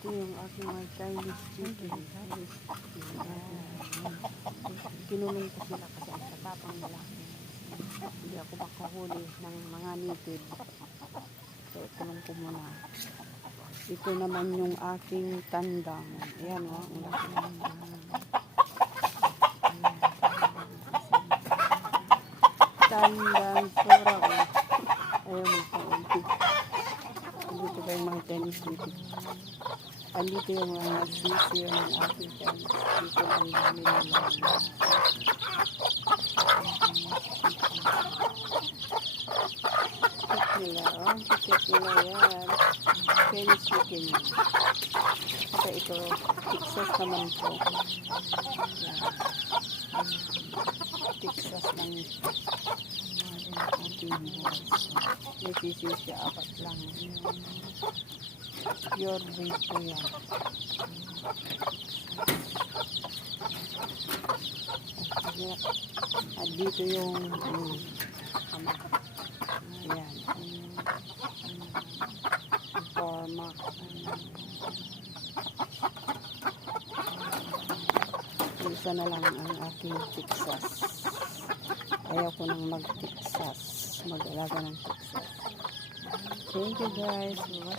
Ito yung aking mga Chinese chicken. Kinulong ko sila kasi ang tatapang nila. Hindi ako makahuli ng mga native. So, kulong ko muna. Ito naman yung aking tandang. Ayan o, ang laki ng tandang sura o. Ayaw magpa-ulti. Dito ba yung mga Chinese native? Andito yung mga sisiyo ng aking Chinese people. Ang dami nila. Cute nila yan. Chinese chicken. Saka ito, Texas naman po. Yan. Texas ng ating boss. May sisiyo siya, 4 lang. Pure breed po yan. At dito yung ayan. Formac. Isa na lang ang aking Texas. Ayaw ko nang mag-Texas. Mag-alaga ng Texas. Thank you guys.